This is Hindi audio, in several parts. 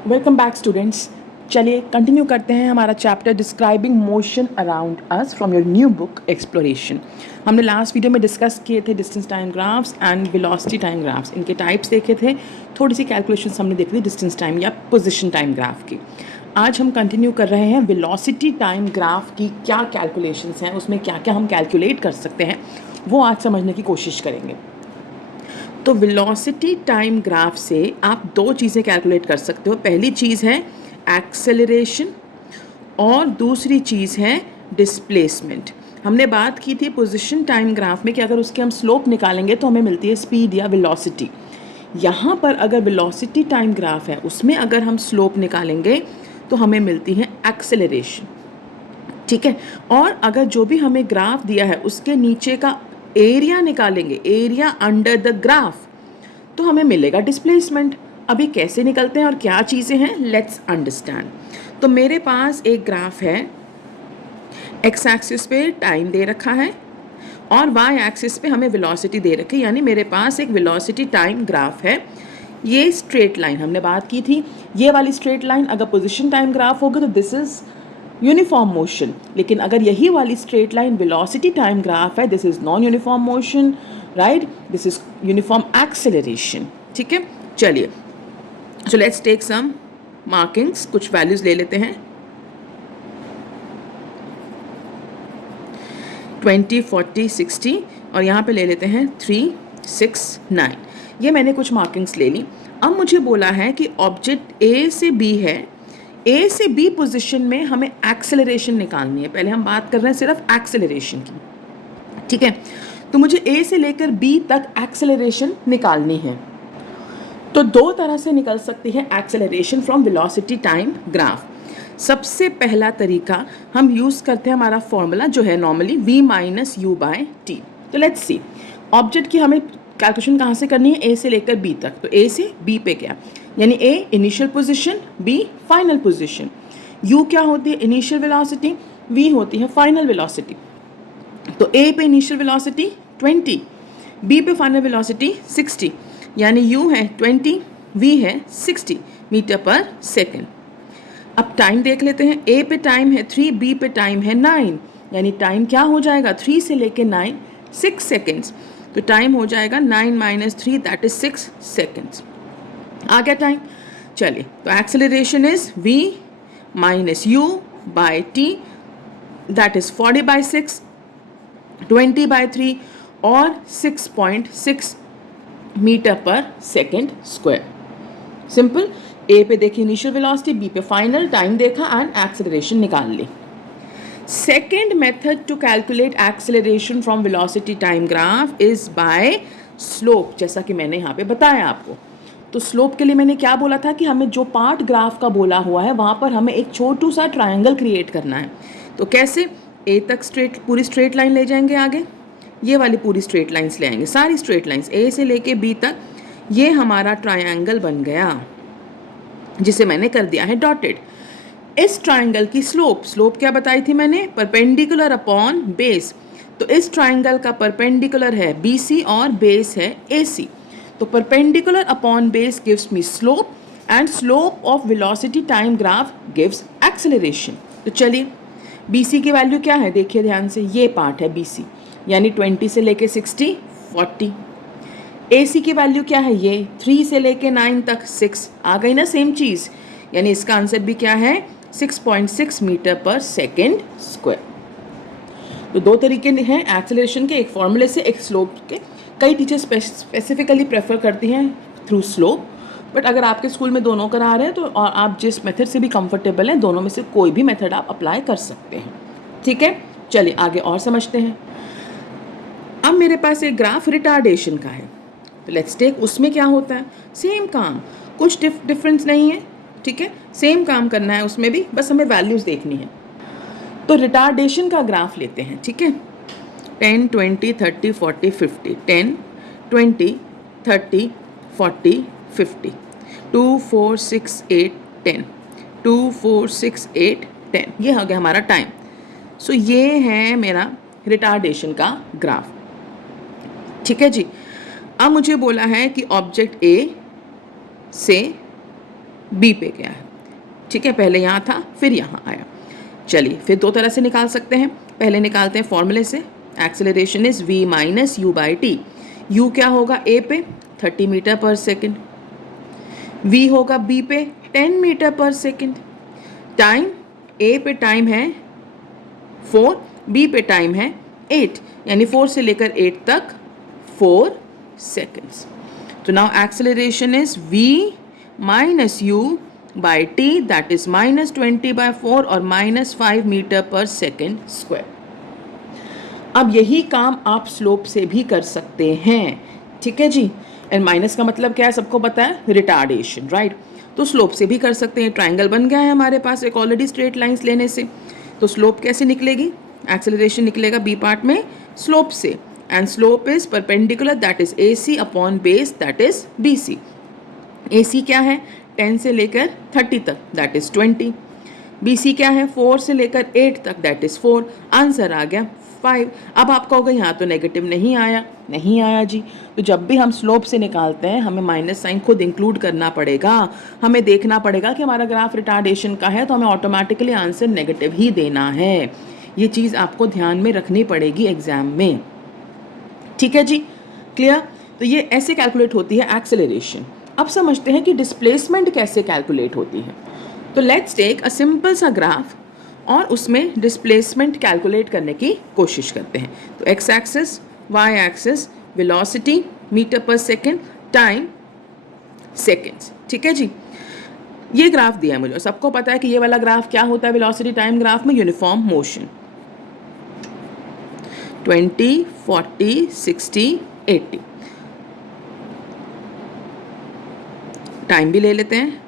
Welcome back students. चलिए कंटिन्यू करते हैं हमारा chapter describing motion around us from your new book exploration. हमने लास्ट वीडियो में डिस्कस किए थे distance time graphs and velocity time graphs, इनके टाइप्स देखे थे, थोड़ी सी कैलकुलेशंस हमने देखी थी डिस्टेंस टाइम या पोजीशन टाइम ग्राफ की। आज हम कंटिन्यू कर रहे हैं वेलोसिटी टाइम ग्राफ की क्या कैलकुलेशंस हैं, उसमें क्या क्या हम कैलकुलेट कर सकते हैं, वो आज समझने की कोशिश करेंगे। तो वेलोसिटी टाइम ग्राफ से आप दो चीज़ें कैलकुलेट कर सकते हो। पहली चीज़ है एक्सेलरेशन और दूसरी चीज़ है डिस्प्लेसमेंट। हमने बात की थी पोजीशन टाइम ग्राफ में कि अगर उसके हम स्लोप निकालेंगे तो हमें मिलती है स्पीड या वेलोसिटी। यहाँ पर अगर वेलोसिटी टाइम ग्राफ है उसमें अगर हम स्लोप निकालेंगे तो हमें मिलती है एक्सेलरेशन। ठीक है, और अगर जो भी हमें ग्राफ दिया है उसके नीचे का एरिया निकालेंगे, एरिया अंडर द ग्राफ, तो हमें मिलेगा डिस्प्लेसमेंट। अभी कैसे निकलते हैं और क्या चीज़ें हैं, लेट्स अंडरस्टैंड। तो मेरे पास एक ग्राफ है, एक्स एक्सिस पे टाइम दे रखा है और वाई एक्सिस पे हमें वेलोसिटी दे रखी है, यानी मेरे पास एक वेलोसिटी टाइम ग्राफ है। ये स्ट्रेट लाइन हमने बात की थी, ये वाली स्ट्रेट लाइन अगर पोजिशन टाइम ग्राफ होगा तो दिस इज यूनिफॉर्म मोशन, लेकिन अगर यही वाली straight line velocity time graph है, this is non uniform motion, right, this is uniform acceleration. ठीक है, चलिए, so let's take some markings, कुछ वैल्यूज ले लेते हैं। 20, 40, 60 और यहाँ पे ले लेते हैं 3, 6, 9। ये मैंने कुछ मार्किंग्स ले ली। अब मुझे बोला है कि ऑब्जेक्ट ए से बी है, ए से बी पोजीशन में हमें एक्सेलरेशन निकालनी है। पहले हम बात कर रहे हैं सिर्फ एक्सेलरेशन की, ठीक है। तो मुझे ए से लेकर बी तक एक्सेलरेशन निकालनी है। तो दो तरह से निकल सकती है acceleration from velocity time graph. सबसे पहला तरीका हम यूज़ करते हैं हमारा फॉर्मूला जो है normally v minus u by t. तो लेट्स सी, ऑब्जेक्ट की हमें कैलकुलेशन कहाँ से करनी है, ए से लेकर बी तक। तो ए से बी पे क्या, यानी A initial position, B final position. U क्या होती है, इनिशियल वेलोसिटी, वी होती है फाइनल वेलोसिटी। तो ए पे इनिशियल वेलोसिटी 20, बी पे फाइनल वेलोसिटी 60, यानी यू है 20, वी है 60 मीटर पर सेकेंड। अब टाइम देख लेते हैं, ए पे टाइम है 3, बी पे टाइम है 9, यानी टाइम क्या हो जाएगा 3 से लेके 9, 6 सेकेंड्स। तो टाइम हो जाएगा 9 माइनस 3, दैट इज 6 सेकेंड्स। आ गया टाइम। चलिए, तो acceleration is v minus u by t, that is 40 by 6, 20 by 3 और 6.6 metre per second square. Simple, A पे देखिए इनिशियल वेलोसिटी, बी पे फाइनल, टाइम देखा एंड एक्सेलरेशन निकाल ली। Second method to calculate acceleration from velocity time graph is by slope, जैसा कि मैंने यहाँ पे बताया आपको। तो स्लोप के लिए मैंने क्या बोला था कि हमें जो पार्ट ग्राफ का बोला हुआ है वहाँ पर हमें एक छोटू सा ट्रायंगल क्रिएट करना है। तो कैसे, ए तक स्ट्रेट, पूरी स्ट्रेट लाइन ले जाएंगे आगे, ये वाली पूरी स्ट्रेट लाइंस ले आएंगे, सारी स्ट्रेट लाइंस ए से लेके बी तक, ये हमारा ट्रायंगल बन गया जिसे मैंने कर दिया है डॉटेड। इस ट्रायंगल की स्लोप, स्लोप क्या बताई थी मैंने, परपेंडिकुलर अपॉन बेस। तो इस ट्रायंगल का परपेंडिकुलर है BC और बेस है AC। तो perpendicular upon base gives me slope and slope of velocity time graph gives acceleration. तो चलिए, BC की वैल्यू क्या है, देखिए ध्यान से, ये पार्ट है BC, यानी 20 से लेके 60, 40। AC की वैल्यू क्या है, ये 3 से लेके 9 तक 6, आ गई ना सेम चीज़, यानी इसका आंसर भी क्या है 6.6 मीटर पर सेकेंड स्क्वायर। तो दो तरीके हैं एक्सेलरेशन के, एक फॉर्मूले से, एक स्लोप के। कई टीचर स्पेसिफिकली प्रेफर करती हैं थ्रू स्लोप, बट अगर आपके स्कूल में दोनों करा रहे हैं तो और आप जिस मेथड से भी कंफर्टेबल हैं, दोनों में से कोई भी मेथड आप अप्लाई कर सकते हैं। ठीक है, चलिए आगे और समझते हैं। अब मेरे पास एक ग्राफ रिटार्डेशन का है, तो लेट्स टेक, उसमें क्या होता है, सेम काम, कुछ डिफरेंस नहीं है, ठीक है, सेम काम करना है उसमें भी, बस हमें वैल्यूज़ देखनी है। तो रिटार्डेशन का ग्राफ लेते हैं, ठीक है, 10, 20, 30, 40, 50, 10, 20, 30, 40, 50, 2, 4, 6, 8, 10, 2, 4, 6, 8, 10, ये हो गया हमारा टाइम। सो ये है मेरा रिटार्डेशन का ग्राफ। ठीक है जी। अब मुझे बोला है कि ऑब्जेक्ट ए से बी पे गया है। ठीक है, पहले यहाँ था फिर यहाँ आया। चलिए फिर दो तरह से निकाल सकते हैं। पहले निकालते हैं फॉर्मूले से। Acceleration is v minus you by T. You क्या होगा a पे 30 मीटर पर सेकेंड, v होगा b पे 10 metre per second, time a पे टाइम है 4, b पे टाइम है 8, यानी 4 से लेकर 8 तक 4 seconds. तो now acceleration is v minus u by t, that is minus 20 by 4 और minus 5 metre per second square. अब यही काम आप स्लोप से भी कर सकते हैं। ठीक है जी। एंड माइनस का मतलब क्या है, सबको पता है, रिटार्डेशन, राइट। तो स्लोप से भी कर सकते हैं। ट्राइंगल बन गया है हमारे पास एक ऑलरेडी स्ट्रेट लाइंस लेने से। तो स्लोप कैसे निकलेगी, एक्सेलरेशन निकलेगा बी पार्ट में स्लोप से, and slope is perpendicular, that is AC upon base, that is BC। AC क्या है 10 से लेकर 30 तक, दैट इज 20। BC क्या है 4 से लेकर 8 तक, दैट इज 4। आंसर आ गया 5। अब आपका होगा यहाँ तो नेगेटिव नहीं आया जी। तो जब भी हम स्लोप से निकालते हैं हमें माइनस साइन खुद इंक्लूड करना पड़ेगा। हमें देखना पड़ेगा कि हमारा ग्राफ रिटार्डेशन का है तो हमें ऑटोमेटिकली आंसर नेगेटिव ही देना है। ये चीज़ आपको ध्यान में रखनी पड़ेगी एग्जाम में। ठीक है जी, क्लियर। तो ये ऐसे कैलकुलेट होती है एक्सेलरेशन। अब समझते हैं कि डिस्प्लेसमेंट कैसे कैलकुलेट होती है। तो लेट्स टेक अ सिंपल सा ग्राफ और उसमें डिस्प्लेसमेंट कैलकुलेट करने की कोशिश करते हैं। तो x axis, y axis, velocity meter per second, time seconds. ठीक है जी। ये ग्राफ दिया है मुझे, सबको पता है कि ये वाला ग्राफ क्या होता है वेलोसिटी टाइम ग्राफ में, यूनिफॉर्म मोशन। 20, 40, 60, 80। टाइम भी ले लेते हैं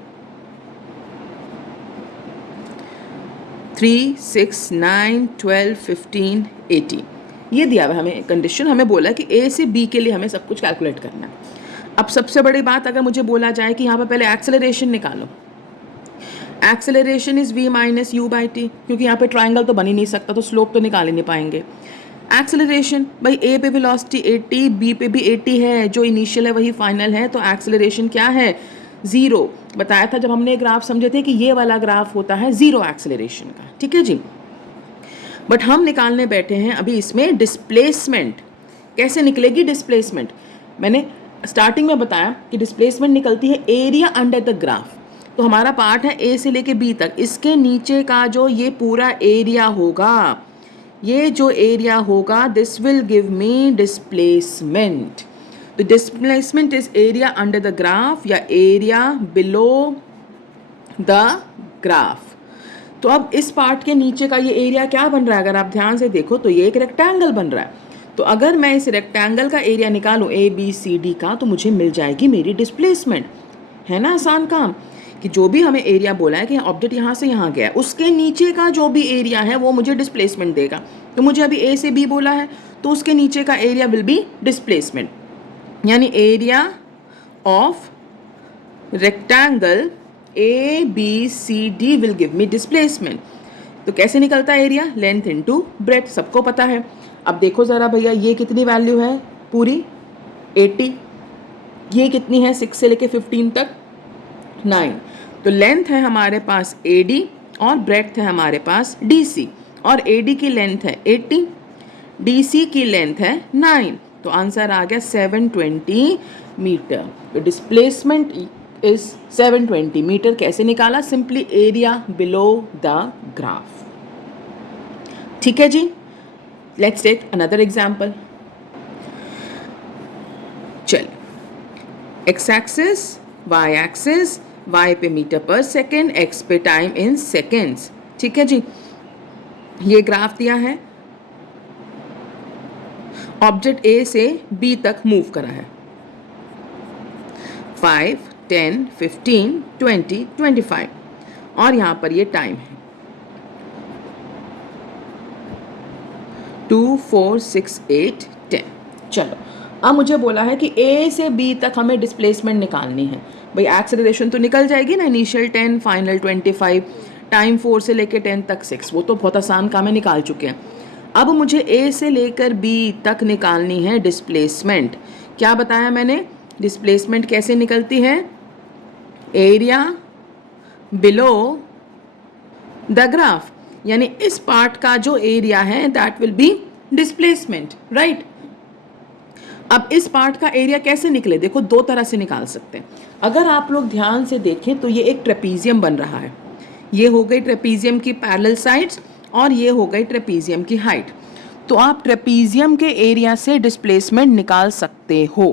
3, 6, 9, 12, 15, 80। ये दिया हुआ हमें कंडीशन, हमें बोला कि A से B के लिए हमें सब कुछ कैलकुलेट करना है। अब सबसे बड़ी बात, अगर मुझे बोला जाए कि यहाँ पर पहले एक्सेलरेशन निकालो, acceleration is v minus you by T, क्योंकि यहाँ पे ट्राइंगल तो बन ही नहीं सकता तो स्लोप तो निकाल ही नहीं पाएंगे। एक्सेलरेशन भाई A पे वेलोसिटी 80, B पे भी 80 है, जो इनिशियल है वही फाइनल है, तो एक्सेलरेशन क्या है 0। बताया था जब हमने ग्राफ समझे थे कि ये वाला ग्राफ होता है 0 एक्सेलरेशन का। ठीक है जी। बट हम निकालने बैठे हैं अभी इसमें डिस्प्लेसमेंट। कैसे निकलेगी डिस्प्लेसमेंट, मैंने स्टार्टिंग में बताया कि डिस्प्लेसमेंट निकलती है एरिया अंडर द ग्राफ। तो हमारा पार्ट है A से लेके B तक, इसके नीचे का जो ये पूरा एरिया होगा, ये जो एरिया होगा, this will give me displacement. तो displacement is area under the graph या एरिया बिलो द ग्राफ। तो अब इस पार्ट के नीचे का ये एरिया क्या बन रहा है, अगर आप ध्यान से देखो तो ये एक रेक्टेंगल बन रहा है। तो अगर मैं इस रेक्टेंगल का एरिया निकालूं ABCD का, तो मुझे मिल जाएगी मेरी डिस्प्लेसमेंट। है ना आसान काम, कि जो भी हमें एरिया बोला है कि ऑब्जेक्ट यहाँ से यहाँ गया है, उसके नीचे का जो भी एरिया है वो मुझे डिस्प्लेसमेंट देगा। तो मुझे अभी A से B बोला है तो उसके नीचे का एरिया विल बी डिस्प्लेसमेंट, यानी area of rectangle ABCD will give me displacement. तो कैसे निकलता है एरिया, लेंथ इनटू ब्रेथ, सबको पता है। अब देखो ज़रा भैया, ये कितनी वैल्यू है पूरी 80, ये कितनी है 6 से लेके 15 तक 9। तो लेंथ है हमारे पास AD और ब्रेथ है हमारे पास DC, और AD की लेंथ है 80, DC की लेंथ है 9। तो आंसर आ गया 720 मीटर। तो डिस्प्लेसमेंट इज 720 मीटर। कैसे निकाला, simply area below the graph. ठीक है जी। Let's take another example. चलिए, x axis, y axis, y पे मीटर पर सेकेंड, x पे टाइम इन सेकेंड्स। ठीक है जी। ये ग्राफ दिया है, ऑब्जेक्ट A से B तक मूव करा है, 5, 10, 15, 20, 25, और यहाँ पर ये टाइम है 2, 4, 6, 8, 10। चलो, अब मुझे बोला है कि A से B तक हमें डिस्प्लेसमेंट निकालनी है। भाई एक्सेलरेशन तो निकल जाएगी ना, इनिशियल 10, फाइनल 25, टाइम 4 से लेकर 10 तक 6, वो तो बहुत आसान काम है, निकाल चुके हैं। अब मुझे A से लेकर B तक निकालनी है डिस्प्लेसमेंट। क्या बताया मैंने, डिस्प्लेसमेंट कैसे निकलती है, एरिया बिलो द ग्राफ, यानी इस पार्ट का जो एरिया है that will be displacement, right. अब इस पार्ट का एरिया कैसे निकले, देखो दो तरह से निकाल सकते हैं। अगर आप लोग ध्यान से देखें तो ये एक ट्रेपीजियम बन रहा है, ये हो गई ट्रेपीजियम की पैरेलल साइड्स और ये हो गई ट्रेपीजियम की हाइट। तो आप ट्रेपीजियम के एरिया से डिस्प्लेसमेंट निकाल सकते हो,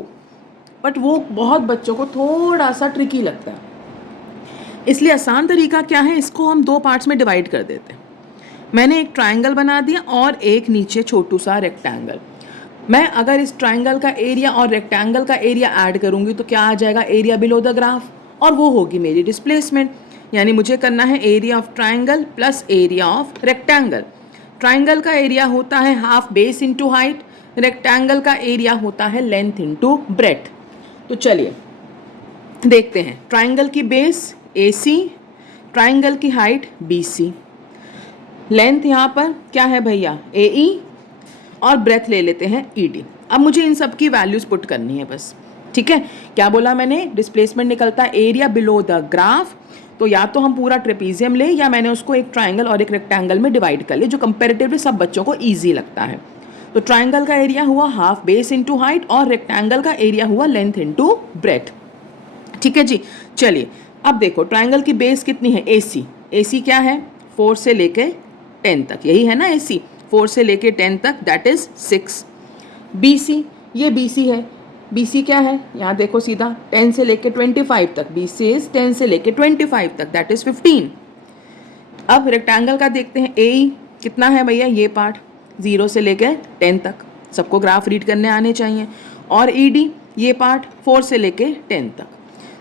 बट वो बहुत बच्चों को थोड़ा सा ट्रिकी लगता है। इसलिए आसान तरीका क्या है, इसको हम दो पार्ट्स में डिवाइड कर देते हैं। मैंने एक ट्रायंगल बना दिया और एक नीचे छोटू सा रेक्टेंगल। मैं अगर इस ट्रायंगल का एरिया और रेक्टेंगल का एरिया ऐड करूंगी तो क्या आ जाएगा, एरिया बिलो द ग्राफ, और वो होगी मेरी डिस्प्लेसमेंट। यानी मुझे करना है area of triangle plus area of rectangle. Triangle का एरिया होता है half base into height, rectangle का एरिया होता है लेंथ इंटू ब्रेथ। तो चलिए देखते हैं, ट्रायंगल की बेस AC, ट्रायंगल की हाइट BC, लेंथ यहाँ पर क्या है भैया AE, और ब्रेथ ले लेते हैं ED। अब मुझे इन सब की वैल्यूज पुट करनी है बस, ठीक है। क्या बोला मैंने, डिस्प्लेसमेंट निकलता है एरिया बिलो द ग्राफ, तो या तो हम पूरा ट्रेपीजियम ले या मैंने उसको एक ट्रायंगल और एक रेक्टेंगल में डिवाइड कर ले, जो कंपैरेटिवली सब बच्चों को ईजी लगता है। तो ट्रायंगल का एरिया हुआ हाफ बेस इंटू हाइट और रेक्टेंगल का एरिया हुआ लेंथ इंटू ब्रेथ, ठीक है जी। चलिए अब देखो ट्रायंगल की बेस कितनी है AC, AC क्या है 4 से लेके 10 तक, यही है ना AC, 4 से लेके 10 तक दैट इज 6। BC, ये BC है, BC क्या है यहाँ देखो सीधा 10 से लेके 25 तक, BC इज 10 से लेके 25 तक दैट इज 15। अब रेक्टेंगल का देखते हैं AE कितना है भैया, ये पार्ट 0 से लेके 10 तक, सबको ग्राफ रीड करने आने चाहिए, और ED ये पार्ट 4 से लेके 10 तक।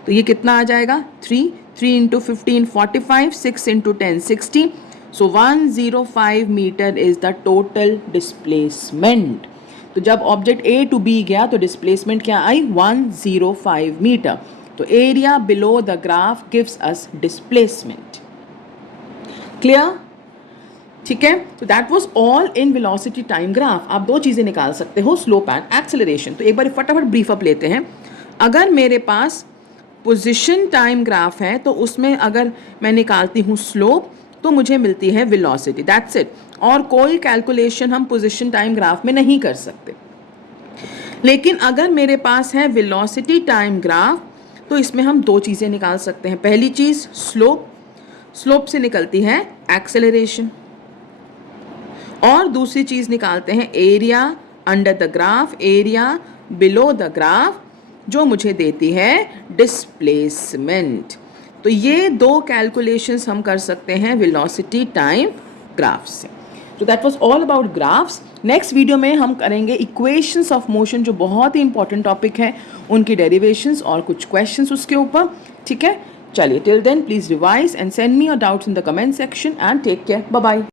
तो ये कितना आ जाएगा 3 into 15 45, 6 into 10 60, so 105 meter is the total displacement. तो जब ऑब्जेक्ट A टू B गया तो डिस्प्लेसमेंट क्या आई 105 मीटर। तो area below the graph gives us displacement. Clear, ठीक है। तो that was all in velocity time graph. आप दो चीजें निकाल सकते हो, स्लोप एंड एक्सेलरेशन। तो एक बार फटाफट ब्रीफ अप लेते हैं। अगर मेरे पास पोजीशन टाइम ग्राफ है तो उसमें अगर मैं निकालती हूँ स्लोप तो मुझे मिलती है वेलोसिटी, दैट्स इट। और कोई कैलकुलेशन हम पोजीशन टाइम ग्राफ में नहीं कर सकते। लेकिन अगर मेरे पास है वेलोसिटी टाइम ग्राफ तो इसमें हम दो चीज़ें निकाल सकते हैं। पहली चीज़ स्लोप, स्लोप से निकलती है एक्सेलरेशन, और दूसरी चीज़ निकालते हैं area under the graph, area below the graph, जो मुझे देती है डिस्प्लेसमेंट। तो ये दो कैलकुलेशंस हम कर सकते हैं वेलोसिटी टाइम ग्राफ से। तो that was all about graphs. Next video में हम करेंगे इक्वेशंस ऑफ मोशन, जो बहुत ही इंपॉर्टेंट टॉपिक है, उनकी डेरिवेशंस और कुछ क्वेश्चंस उसके ऊपर, ठीक है। चलिए till then please revise and send me your doubts in the comment section and take care, bye bye.